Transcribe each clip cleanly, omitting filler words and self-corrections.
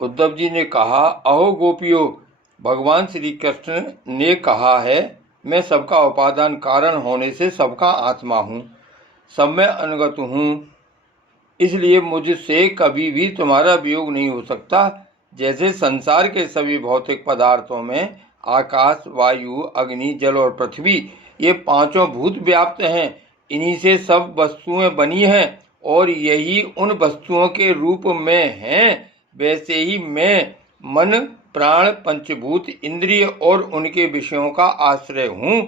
उद्धव जी ने कहा, अहो गोपियों, भगवान श्री कृष्ण ने कहा है, मैं सबका उपादान कारण होने से सबका आत्मा हूँ, सब में अनुगत हूँ, इसलिए मुझसे कभी भी तुम्हारा वियोग नहीं हो सकता। जैसे संसार के सभी भौतिक पदार्थों में आकाश, वायु, अग्नि, जल और पृथ्वी, ये पांचों भूत व्याप्त हैं, इन्हीं से सब वस्तुएं बनी हैं और यही उन वस्तुओं के रूप में हैं, वैसे ही मैं मन, प्राण, पंचभूत, इंद्रिय और उनके विषयों का आश्रय हूँ।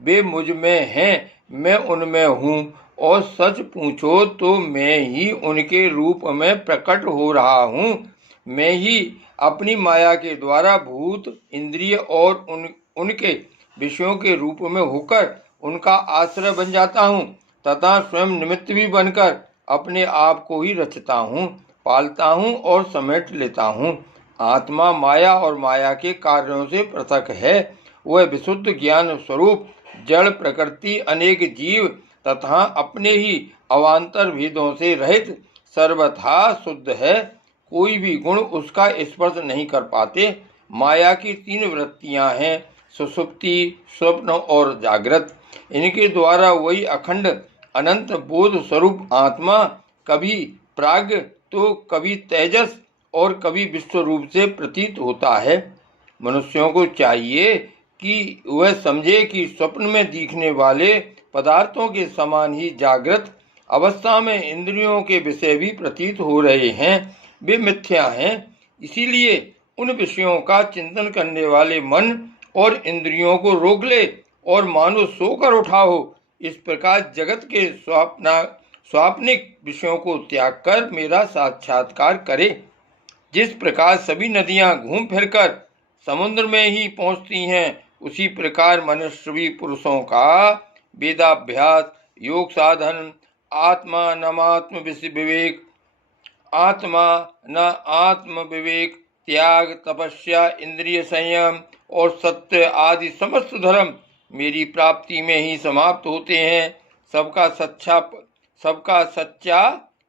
वे मुझ में हैं, मैं उनमें हूँ, और सच पूछो तो मैं ही उनके रूप में प्रकट हो रहा हूँ। मैं ही अपनी माया के द्वारा भूत, इंद्रिय और उनके विषयों के रूप में होकर उनका आश्रय बन जाता हूँ तथा स्वयं निमित्त भी बनकर अपने आप को ही रचता हूँ, पालता हूँ और समेट लेता हूँ। आत्मा माया और माया के कार्यों से पृथक है। वह विशुद्ध ज्ञान स्वरूप जड़ प्रकृति, अनेक जीव तथा अपने ही अवान्तर भेदों से रहित सर्वथा शुद्ध है। कोई भी गुण उसका स्पर्श नहीं कर पाते। माया की तीन वृत्तियां हैं, सुषुप्ति, स्वप्न और जागृत। इनके द्वारा वही अखंड अनंत बोध स्वरूप आत्मा कभी प्राग तो कभी तेजस और कभी विश्व रूप से प्रतीत होता है। मनुष्यों को चाहिए कि वह समझे कि स्वप्न में दिखने वाले पदार्थों के समान ही जागृत अवस्था में इंद्रियों के विषय भी प्रतीत हो रहे हैं, वे मिथ्या हैं। इसीलिए उन विषयों का चिंतन करने वाले मन और इंद्रियों को रोक ले और मानो सोकर उठा हो। इस प्रकार जगत के स्वाप्निक विषयों को त्याग कर मेरा साक्षात्कार करे। जिस प्रकार सभी नदियां घूम फिरकर समुद्र में ही पहुंचती हैं, उसी प्रकार मनुष्य भी पुरुषों का वेदाभ्यास, योग साधन, आत्मा न आत्म विवेक, त्याग, तपस्या, इंद्रिय संयम और सत्य आदि समस्त धर्म मेरी प्राप्ति में ही समाप्त होते हैं। सबका सच्चा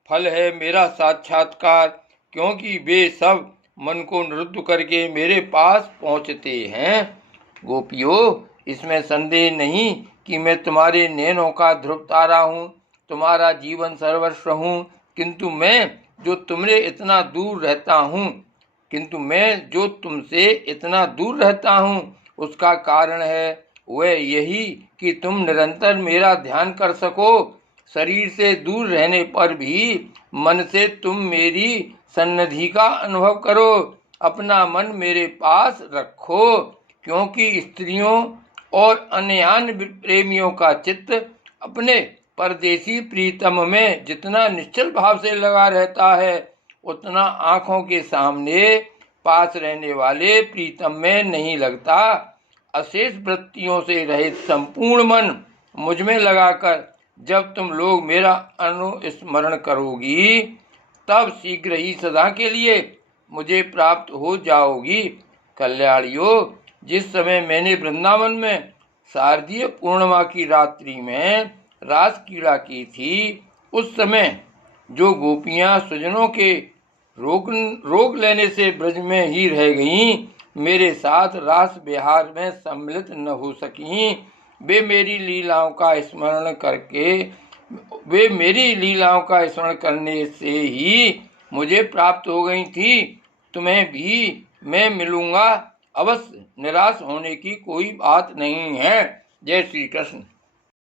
फल है मेरा साक्षात्कार, क्योंकि वे सब मन को निरुद्ध करके मेरे पास पहुंचते हैं। गोपियों, इसमें संदेह नहीं कि मैं तुम्हारे नैनों का ध्रुव तारा हूँ, तुम्हारा जीवन सर्वस्व हूँ, किंतु मैं जो तुमसे इतना दूर रहता हूँ उसका कारण है वह यही कि तुम निरंतर मेरा ध्यान कर सको। शरीर से दूर रहने पर भी मन से तुम मेरी सन्निधि का अनुभव करो, अपना मन मेरे पास रखो, क्योंकि स्त्रियों और अन्य प्रेमियों का चित्त अपने परदेसी प्रीतम में जितना निश्चल भाव से लगा रहता है, उतना आंखों के सामने पास रहने वाले प्रीतम में नहीं लगता। अशेष वृत्तियों से रहित संपूर्ण मन मुझ में लगाकर जब तुम लोग मेरा अनुस्मरण करोगी, तब शीघ्र ही सदा के लिए मुझे प्राप्त हो जाओगी। कल्याणियों, जिस समय मैंने वृंदावन में शारदीय पूर्णिमा की रात्रि में रास क्रीड़ा की थी, उस समय जो गोपियां स्वजनों के रोग लेने से ब्रज में ही रह गईं, मेरे साथ रास विहार में सम्मिलित न हो सकीं। वे मेरी लीलाओं का स्मरण करने से ही मुझे प्राप्त हो गई थी। तुम्हें भी मैं मिलूंगा अवश्य, निराश होने की कोई बात नहीं है। जय श्री कृष्ण।